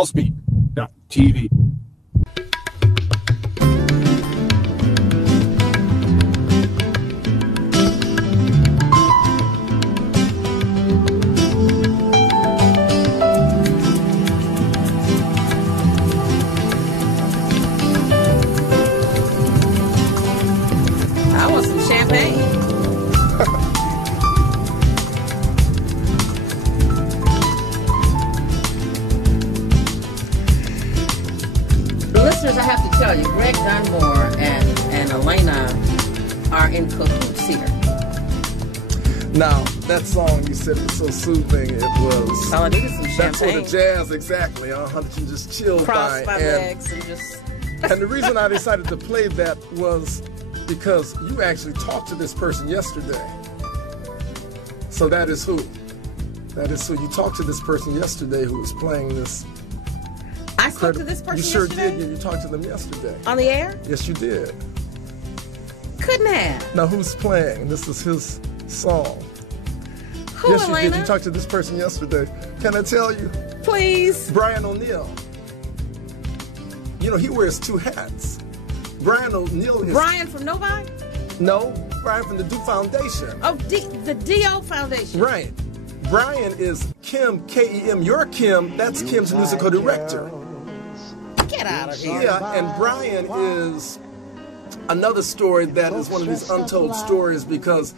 pulsebeat.tv. I want some champagne. Listeners, I have to tell you, Greg Dunmore and Elena are in cahoots here. Now, that song you said was so soothing. It was. All I needed some champagne. That sort of jazz, exactly. That you just chilled Cross by. my legs and just. And the reason I decided to play that was because you actually talked to this person yesterday. So that is who? That is who. You talked to this person yesterday who was playing this. I spoke to this person yesterday? You sure yesterday? did. Yeah, you talked to them yesterday. On the air? Yes, you did. Couldn't have. Now, who's playing? This is his song. Who, yes, Elena? you did. You talked to this person yesterday. Can I tell you? Please. Brian ONeal. You know, he wears two hats. Brian ONeal is... Brian from Novi? No, Brian from the Do Foundation. Oh, the D.O. Foundation. Right. Brian is Kim, K-E-M. Your Kim, that's Kim's musical director. Get out of here. Yeah, and Brian is another story that is one of these untold stories because,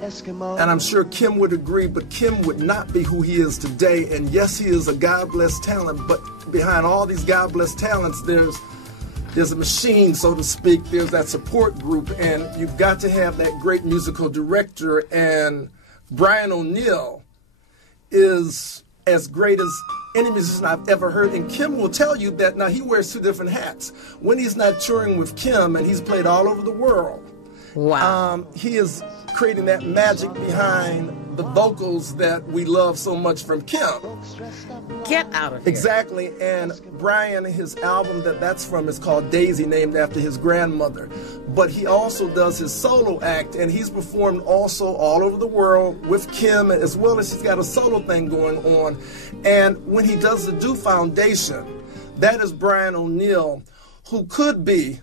and I'm sure Kim would agree, but Kim would not be who he is today. And yes, he is a God-blessed talent, but behind all these God-blessed talents, there's a machine, so to speak. There's that support group, and you've got to have that great musical director. And Brian ONeal is as great as any musician I've ever heard. And Kim will tell you that now he wears two different hats. When he's not touring with Kim, and he's played all over the world, wow, he is creating that magic behind the vocals that we love so much from Kim. Get out of here. Exactly. And Brian, his album that's from is called Daisy, named after his grandmother. But he also does his solo act, and he's performed also all over the world with Kim, as well as he's got a solo thing going on. And when he does the Do Foundation, that is Brian ONeal, who could be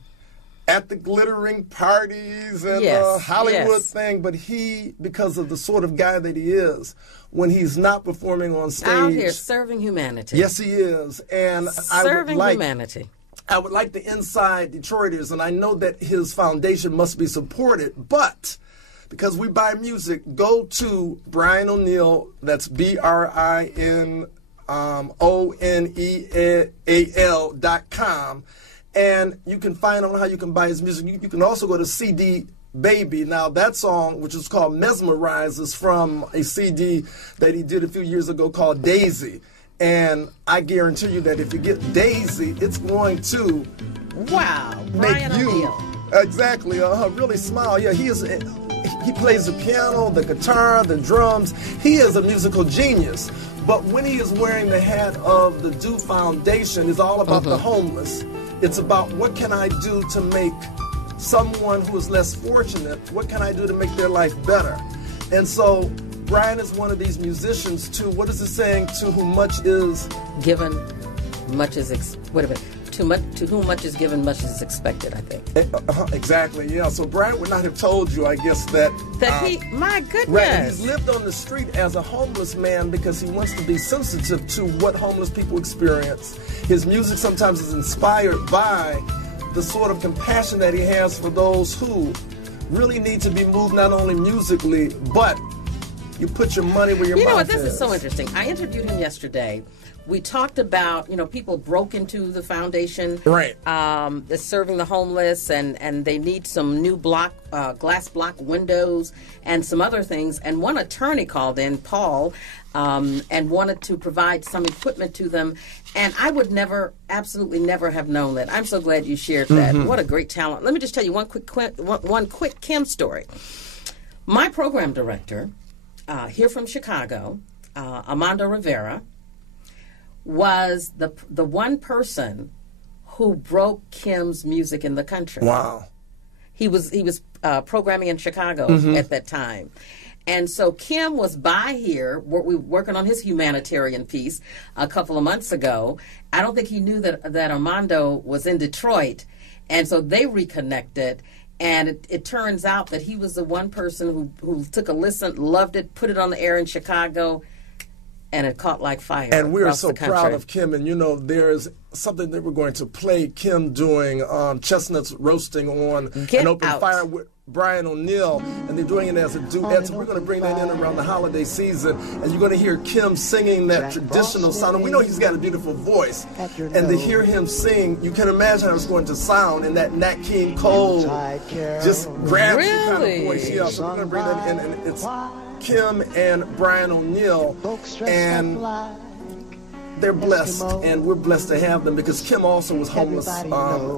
at the glittering parties and Hollywood thing, but he, because of the sort of guy that he is, when he's not performing on stage, out here serving humanity. Yes, he is, and serving humanity. I would like the inside Detroiters, and I know that his foundation must be supported, but because we buy music, go to Brian ONeal. That's BrianONeal.com. And you can find out how you can buy his music. You can also go to CD Baby. Now, that song, which is called Mesmerize, is from a CD that he did a few years ago called Daisy. And I guarantee you that if you get Daisy, it's going to make you exactly really smile. Yeah, he plays the piano, the guitar, the drums. He is a musical genius. But when he is wearing the hat of the Do Foundation, it's all about the homeless. It's about what can I do to make someone who is less fortunate, what can I do to make their life better? And so Brian is one of these musicians too. What is it saying? To whom much is given, much is to whom much is given, much is expected, I think. Exactly, yeah. So Brian would not have told you, I guess, that he, my goodness. Right, he's lived on the street as a homeless man because he wants to be sensitive to what homeless people experience. His music sometimes is inspired by the sort of compassion that he has for those who really need to be moved, not only musically, but you put your money where your mouth is. You know what, this is so interesting. I interviewed him yesterday. We talked about, people broke into the foundation, right? Serving the homeless, and they need some new glass block windows and some other things. And one attorney called in, Paul, and wanted to provide some equipment to them. And I would absolutely never have known that. I'm so glad you shared that. What a great talent. Let me just tell you one quick Kim story. My program director, here from Chicago, Armando Rivera, was the one person who broke Kim's music in the country. Wow. He was programming in Chicago at that time. And so Kim was by here. We were working on his humanitarian piece a couple of months ago. I don't think he knew that Armando was in Detroit. And so they reconnected. And it turns out that he was the one person who took a listen, loved it, put it on the air in Chicago, and it caught like fire. And we're so proud of Kim. And, there's something that we're going to play Kim doing chestnuts roasting on an open fire with Brian ONeal. And they're doing it as a duet. So we're going to bring that in around the holiday season. And you're going to hear Kim singing that traditional sound. And we know he's got a beautiful voice. And to hear him sing, you can imagine how it's going to sound in that Nat King Cole, just grabs you kind of voice. Yeah, so we're going to bring that in. And it's Kim and Brian ONeal, and they're blessed, and we're blessed to have them because Kim also was homeless.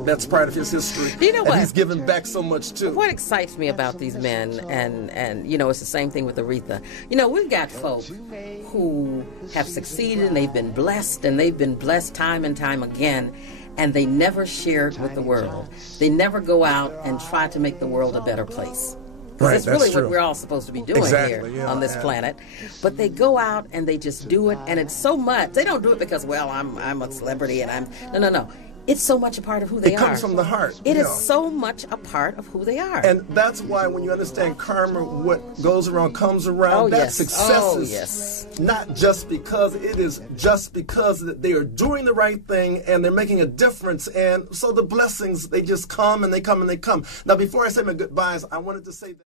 That's part of his history. You know what? And he's given back so much too. What excites me about these men, and it's the same thing with Aretha. We've got folk who have succeeded, and they've been blessed time and time again, and they never shared with the world. They never go out and try to make the world a better place. Because that's really what we're all supposed to be doing here on this planet. But they go out and they just do it, and it's so much. They don't do it because, I'm a celebrity and I'm... No. It's so much a part of who they are. It comes from the heart. It is so much a part of who they are. And that's why when you understand karma, what goes around comes around. Success is not just because, it is just because that they are doing the right thing and they're making a difference. And so the blessings, they just come and they come and they come. Now, before I say my goodbyes, I wanted to say that